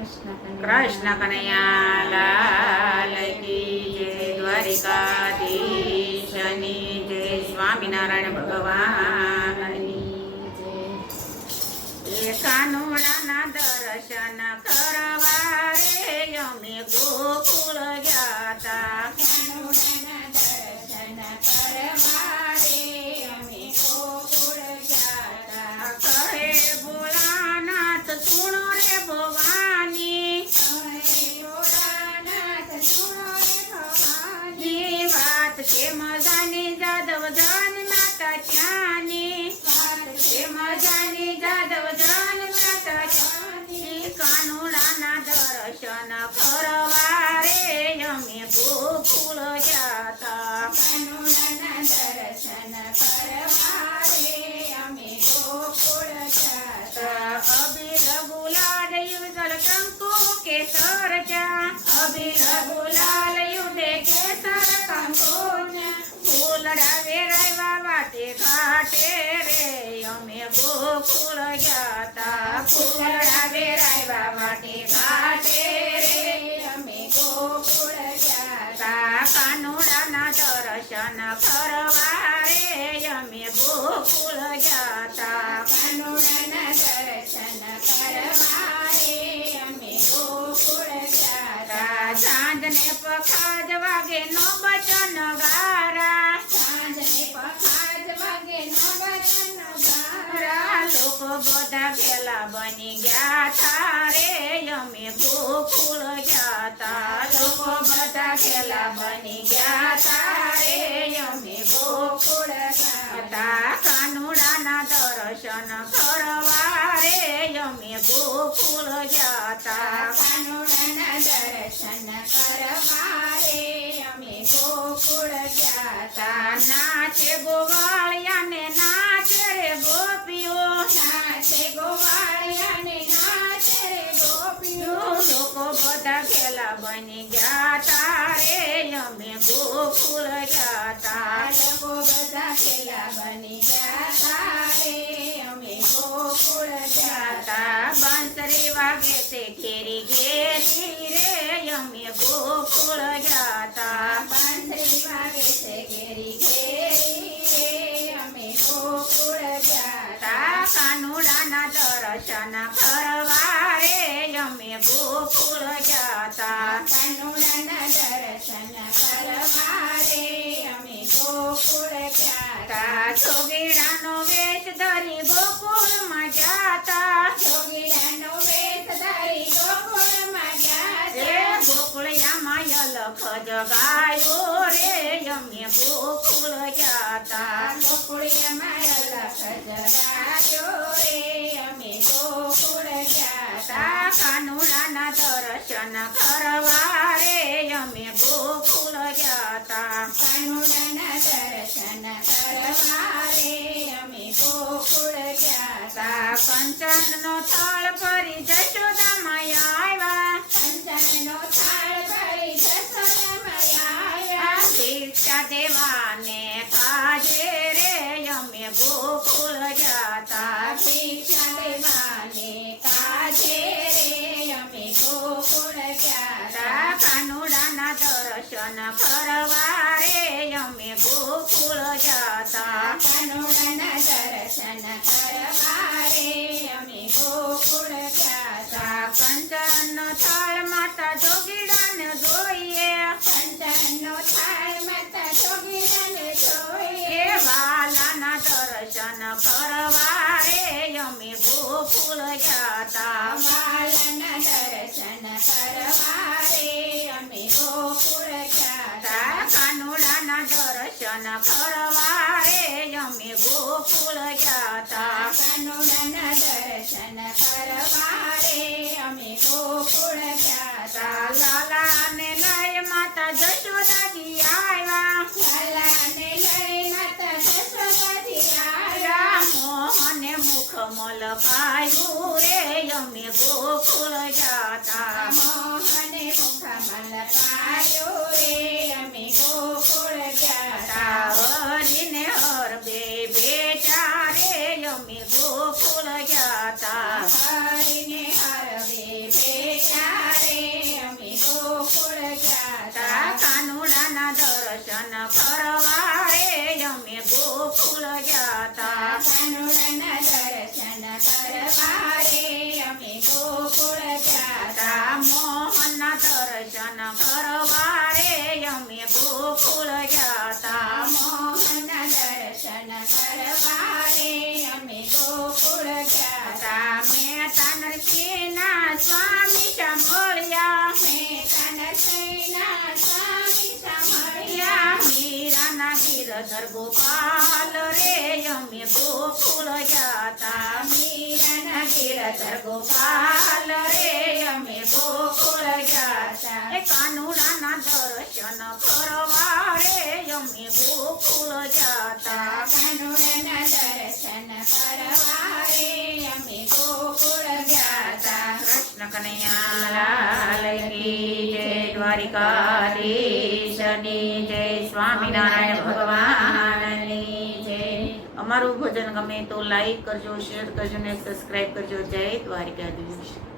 કૃષ્ણ કનૈયા લાલ કી જય, દ્વારિકાધીશની જય, સ્વામિનારાયણ ભગવાનની જય. એ કાનુડાના દર્શન કરવા રે અમે ગોકુળ ગયા. કાનુડાના દર્શન કરવા રે અમે ગોકુળ ગયા. કહે ભોળાનાથ સુણો રે ભવાની, ભોળાનાથ સુણો રે ભવાની. એ વાત છે મજાની જાદવ ધન માતા ત્યાંની, વાત છે મજાની જાદવ ધન માતા ત્યાંની. કાનુડાના દર્શન કરવા રે અમે ગોકુળ ગયા. કાનુડાના દર્શન કરવા રે અમે ગોકુળ ગયા. અબીર ગુલાલ યુગલ કંકુ કેસર જા, અબીર ગુલાલ યુધે કેસર કંકુ જા. ફૂલડા વેરાયવા વાટે ઘાટે રે અમે ગોકુળ ગયા. ફૂલડા વેરાયવા માટે ઘાટે રે અમે ગોકુળ ગયા. કાનુડાના દર્શન કરવા રે અમે ગોકુળ ગયા. કાનુડાના દર્શન કરવા રે અમે ગોકુળ ગયા. સાંજને પખાજ વાગે નો બચન ગારા, સાંજને પખાજ વાગે નો વચન ગારા. લોકો બધા ઘેલા બની ગયા તા રે અમે ગોકુળ ગયા. લોકો બધા ખેલા બની ગયા તા રે અમે ગોકુળ ગયા. કાનુડાના દર્શન કરવા રે અમે ગોકુળ ગયા. કાનુડાના દર્શન કરવા રે અમે ગોકુળ ગયા. નાચે ગોવાળિયા ને નાચે રે ગોપીઓ, નાચે ગોવાળિયા ને નાચે રે ગોપીઓ. લોકો બધા ખેલા બની ગયા તા રે અમે ગોકુળ ગયા. લોકો બધા ખેલા બની ગયા તા રે અમે ગોકુળ ગયા. બંસરી વાગે તે ઘેરી ઘેરી રે અમે ગોકુળ ગયા. બંસરી વાગે છે ઘેરી ઘેરી રે અમે ગોકુળ ગયા. કાનુડાના દર્શન કરવા રે અમે ગોકુળ ગયા. કાનુડાના દર્શન કરવા રે અમે ગોકુળ ગયા. જોગીડાનો વેશ ધરી ગોકુળમાં જાતા, જોગીડાનો વેશ ધરી ગોકુળમાં ગયા. રે ગોકુળિયામાં અલખ જગાયો રે અમે ગોકુળ ગયા. ગોકુળિયામાં અલખ જગાયો રે અમે ગોકુળ ગયા. કાનુડાના દર્શન કરવા રે અમે ગોકુળ ગયા. કાનુડાના દર્શન કરવા રે અમે ગોકુળ ગયા. કંચનનો થાળ ભરી જશોદામાં આવ્યા, કંચનનો થાળ ભરી જશોદામાં આવ્યા. ભિક્ષા દેવાને કાજે રે અમે ગોકુળ ગયા. ભિક્ષા દેવાને કાજે રે અમે ગોકુળ ગયા. કાનુડાના દર્શન કરવા રે અમે ગોકુળ ગયા. કાનુડાના દર્શન કરવા રે અમે ગોકુળ ગયા. કંચનનો થાળ માતા જોગીડાને જોઈએ, કંચનનો થાળ માતા જોગીડાને જોઈએ. એ વાલાના દર્શન કરવા રે અમે ગોકુળ ગયા. વાલાના દર્શન કરવા રે અમે ગોકુળ ગયા. કાનુડાના દર્શન કરવા રે અમે ગોકુળ ગયા. કાનુડાના દર્શન કરવા રે અમે ગોકુળ ગયા. લાલાને લઈ માતા જશોદાજી આવ્યા, લાલાને લઈ માતા જશોદાજી આવ્યા. મોહને મુખ મલકાયું રે અમે ગોકુળ ગયા. મોહને મુખમલ પાયો રે અમે ગોકુળ ગયા. હરીને હર બે બેટા રે અમે ગોકુળ ગયા. હરિને હરવે બેટા ઘેર ગોપાલ રે અમે ગોકુળ ગયા તા મીરાના ગીરધર ગોપાલ રે અમે ગોકુળ ગયા તા એ કાનુડાના દર્શન કરવા રે અમે ગોકુળ ગયા તા કાનુડાના દર્શન કરવા રે અમે ગોકુળ ગયા તા કૃષ્ણ કનૈયા લાલ કી જય દ્વારિકાધીશની જય સ્વામિનારાયણ ભગવાનની જય અમારું ભજન ગમે તો લાઈક કરજો શેર કરજો ને સબસ્ક્રાઇબ કરજો જય દ્વારિકાધીશ